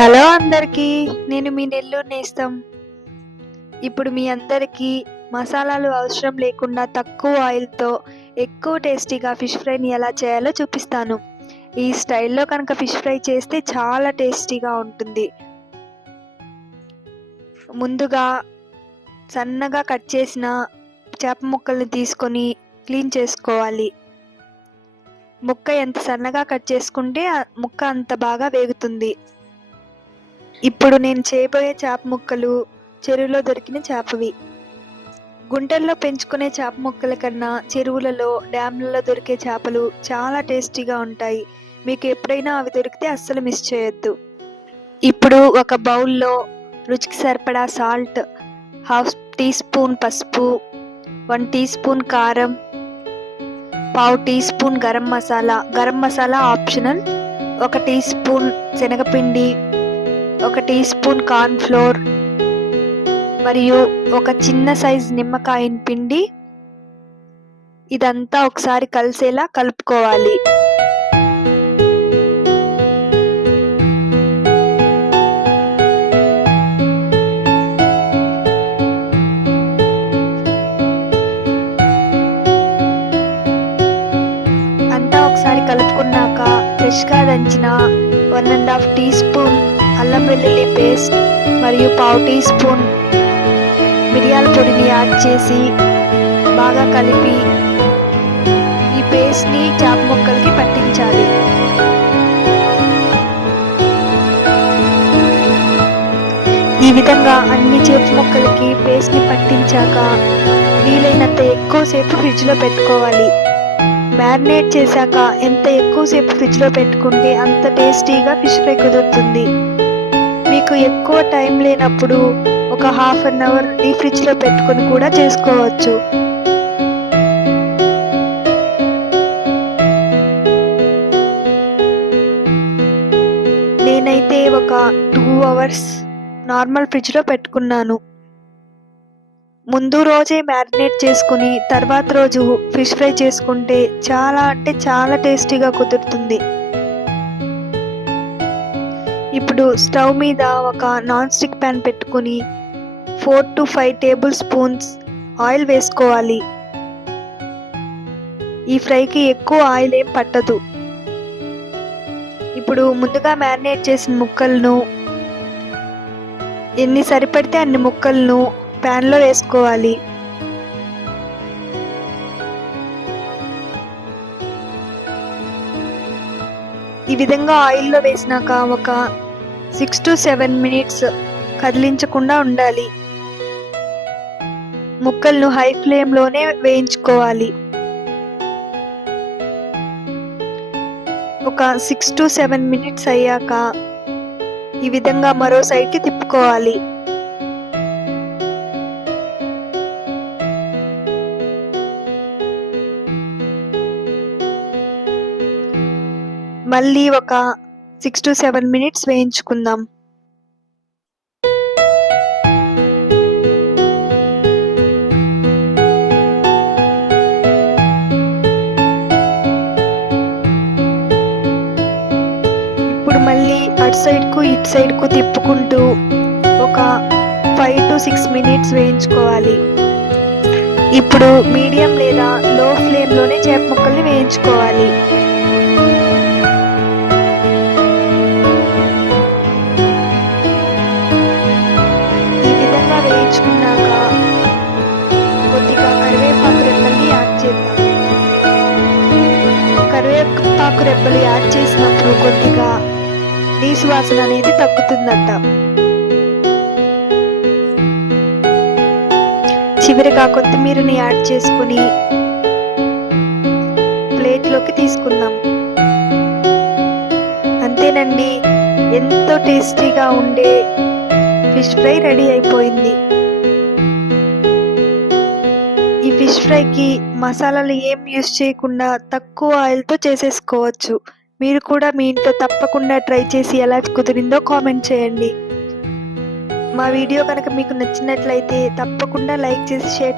Hello అందరికీ నేను మీ నెల్లూరు నేస్తం. ఇప్పుడు మీ అందరికీ మసాలాలు అవసరం లేకుండా తక్కువ ఆయిల్తో ఎక్కువ టేస్టీగా ఫిష్ ఫ్రైని ఎలా చేయాలో చూపిస్తాను. ఈ స్టైల్లో కనుక ఫిష్ ఫ్రై చేస్తే చాలా టేస్టీగా ఉంటుంది. ముందుగా సన్నగా కట్ చేసిన చేప ముక్కల్ని తీసుకొని క్లీన్ చేసుకోవాలి. ముక్క ఎంత సన్నగా కట్ చేసుకుంటే ముక్క అంత బాగా వేగుతుంది. ఇప్పుడు నేను చేయబోయే చేప ముక్కలు చెరువులో దొరికిన చేపవి. గుంటల్లో పెంచుకునే చేప ముక్కల కన్నా చెరువులలో డ్యామ్లలో దొరికే చేపలు చాలా టేస్టీగా ఉంటాయి. మీకు ఎప్పుడైనా అవి దొరికితే అస్సలు మిస్ చేయొద్దు. ఇప్పుడు ఒక బౌల్లో రుచికి సరిపడా సాల్ట్ హాఫ్ టీ స్పూన్ పసుపు వన్ టీ స్పూన్ కారం పావు teaspoon garam masala. Garam masala optional. ఒక టీ స్పూన్ శనగపిండి ఒక టీ స్పూన్ కార్న్ ఫ్లోర్ మరియు ఒక చిన్న సైజ్ నిమ్మకాయని పిండి ఇదంతా ఒకసారి కలిసేలా కలుపుకోవాలి. అంతా ఒకసారి కలుపుకున్నాక ఫ్రెష్గా దంచిన one and half teaspoon వెల్లుల్లి పేస్ట్ మరియు పావు టీ స్పూన్ మిరియాల పొడిని యాడ్ చేసి బాగా కలిపి ఈ పేస్ట్ని చేప ముక్కలకి పట్టించాలి. ఈ విధంగా అన్ని చేప ముక్కలకి పేస్ట్ని పట్టించాక వీలైనంత ఎక్కువసేపు ఫ్రిడ్జ్లో పెట్టుకోవాలి. మ్యారినేట్ చేశాక ఎంత ఎక్కువసేపు ఫ్రిడ్జ్లో పెట్టుకుంటే అంత టేస్టీగా ఫిష్ ఫ్రై కుదురుతుంది. మీకు ఎక్కువ టైం లేనప్పుడు ఒక హాఫ్ అన్ అవర్ ఈ ఫ్రిడ్జ్లో పెట్టుకొని కూడా చేసుకోవచ్చు. నేనైతే ఒక టూ అవర్స్ నార్మల్ ఫ్రిడ్జ్లో పెట్టుకున్నాను. ముందు రోజే మ్యారినేట్ చేసుకుని తర్వాత రోజు ఫిష్ ఫ్రై చేసుకుంటే చాలా అంటే చాలా టేస్టీగా కుదురుతుంది. ఇప్పుడు స్టవ్ మీద ఒక నాన్ స్టిక్ ప్యాన్ పెట్టుకుని four to five tablespoons oil వేసుకోవాలి. ఈ ఫ్రైకి ఎక్కువ ఆయిల్ ఏం పట్టదు. ఇప్పుడు ముందుగా మ్యారినేట్ చేసిన ముక్కలను ఎన్ని సరిపడితే అన్ని ముక్కలను ప్యాన్లో వేసుకోవాలి. ఈ విధంగా ఆయిల్లో వేసినాక ఒక సిక్స్ టు సెవెన్ మినిట్స్ కదిలించకుండా ఉండాలి. ముక్కలను హై ఫ్లేమ్లోనే వేయించుకోవాలి. ఒక సిక్స్ టు సెవెన్ మినిట్స్ అయ్యాక ఈ విధంగా మరో సైడ్కి తిప్పుకోవాలి. మళ్ళీ ఒక సిక్స్ టు సెవెన్ మినిట్స్ వేయించుకుందాం. ఇప్పుడు మళ్ళీ అటు సైడ్కు ఇటు సైడ్కు తిప్పుకుంటూ ఒక ఫైవ్ టు సిక్స్ మినిట్స్ వేయించుకోవాలి. ఇప్పుడు మీడియం లేదా లో ఫ్లేమ్లోనే చేప ముక్కల్ని వేయించుకోవాలి. కరివేపాకు రెబ్బలు యాడ్ చేసినప్పుడు కొద్దిగా నీసు వాసన అనేది తగ్గుతుందంట. చివరిగా కొత్తిమీరని యాడ్ చేసుకుని ప్లేట్లోకి తీసుకుందాం. అంతేనండి ఎంతో టేస్టీగా ఉండే ఫిష్ ఫ్రై రెడీ అయిపోయింది. ఫిష్ ఫ్రైకి మసాలాలు ఏం యూస్ చేయకుండా తక్కువ ఆయిల్తో చేసేసుకోవచ్చు. మీరు కూడా మీ ఇంట్లో తప్పకుండా ట్రై చేసి ఎలా కుదిరిందో కామెంట్ చేయండి. మా వీడియో కనుక మీకు నచ్చినట్లయితే తప్పకుండా లైక్ చేసి షేర్